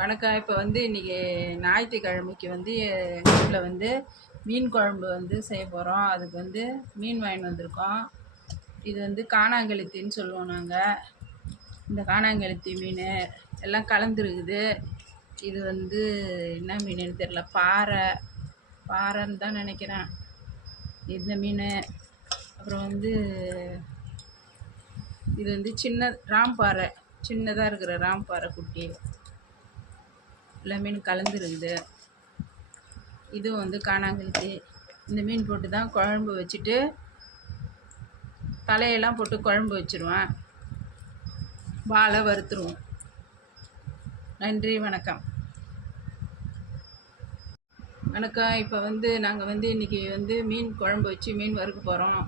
வணக்கம். இப்போ இன்றைக்கி ஞாயிற்றுக்கிழமைக்கு எங்கள் வீட்டில் மீன் குழம்பு செய்ய போகிறோம். அதுக்கு மீன் வாங்கிட்டு வந்திருக்கோம். இது காணாங்கெளுத்தின்னு சொல்லுவோம் நாங்கள். இந்த காணாங்கெளுத்தி மீன் எல்லாம் கலந்துருக்குது. இது என்ன மீனுன்னு தெரில, பாறைன்னு தான் நினைக்கிறேன். இந்த மீன் அப்புறம் இது சின்ன ராம்பாறை, சின்னதாக இருக்கிற ராம்பாறை குட்டி எல்லா மீன் கலந்துருக்குது. இதுவும் காணாங்கெளுத்தி. இந்த மீன் போட்டு தான் குழம்பு வச்சுட்டு தலையெல்லாம் போட்டு குழம்பு வச்சுருவேன். வாழை வறுத்துருவோம். நன்றி, வணக்கம். வணக்கம். இப்போ நாங்கள் இன்றைக்கி மீன் குழம்பு வச்சு மீன் வறுக்க போகிறோம்.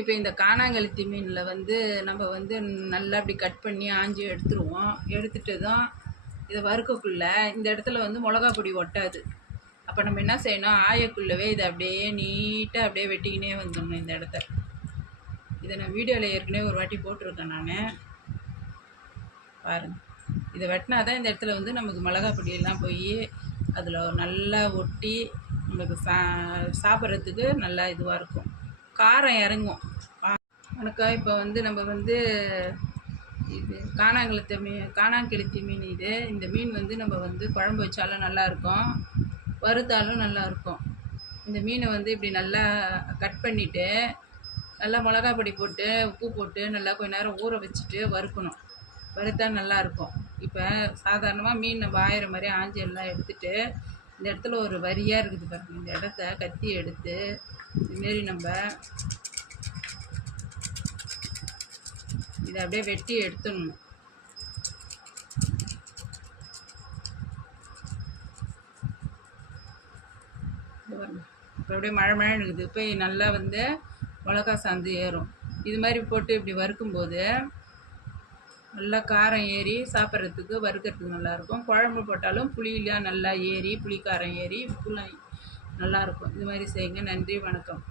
இப்போ இந்த காணாங்கெளுத்தி மீனில் நம்ம நல்லா அப்படி கட் பண்ணி ஆஞ்சி எடுத்துருவோம். எடுத்துகிட்டு தான் இதை வறுக்கக்குள்ளே இந்த இடத்துல மிளகா பொடி ஒட்டாது. அப்போ நம்ம என்ன செய்யணும், ஆயக்குள்ளவே இதை அப்படியே நீட்டாக அப்படியே வெட்டிக்கினே வந்துடணும். இந்த இடத்த இதை நான் வீடியோவில் ஏற்கனவே ஒரு வாட்டி போட்டிருக்கேன். நான் பாருங்கள், இதை வெட்டினா தான் இந்த இடத்துல நமக்கு மிளகா பொடியெல்லாம் போய் அதில் நல்லா ஒட்டி நமக்கு சாப்பிட்றதுக்கு நல்லா இதுவாக இருக்கும், காரம் இறங்கும். வணக்கம். இப்போ நம்ம இது காணாங்கெளுத்தி மீன். இந்த மீன் நம்ம குழம்பு வச்சாலும் நல்லாயிருக்கும், வறுத்தாலும் நல்லாயிருக்கும். இந்த மீனை இப்படி நல்லா கட் பண்ணிவிட்டு நல்லா மிளகா பொடி போட்டு உப்பு போட்டு நல்லா கொஞ்ச நேரம் ஊற வச்சுட்டு வறுக்கணும். வறுத்தா நல்லாயிருக்கும். இப்போ சாதாரணமாக மீன் நம்ம ஆயிர மாதிரி ஆஞ்சி எல்லாம் எடுத்துகிட்டு இந்த இடத்துல ஒரு வரியாக இருக்குது பாருங்கள். இந்த இடத்த கத்தி எடுத்து இதுமாரி நம்ம இதை அப்படியே வெட்டி எடுத்துடணும். இப்போ அப்படியே மழை இருக்குது. இப்போ நல்லா மிளகா சாந்து ஏறும். இது மாதிரி போட்டு இப்படி வறுக்கும்போது நல்லா காரம் ஏறி சாப்பிட்றதுக்கு வறுக்கிறதுக்கு நல்லாயிருக்கும். குழம்பு போட்டாலும் புளியெலாம் நல்லா ஏறி புளிக்காரம் ஏறி உப்புலாம் நல்லாயிருக்கும். இது மாதிரி செய்யுங்க. நன்றி, வணக்கம்.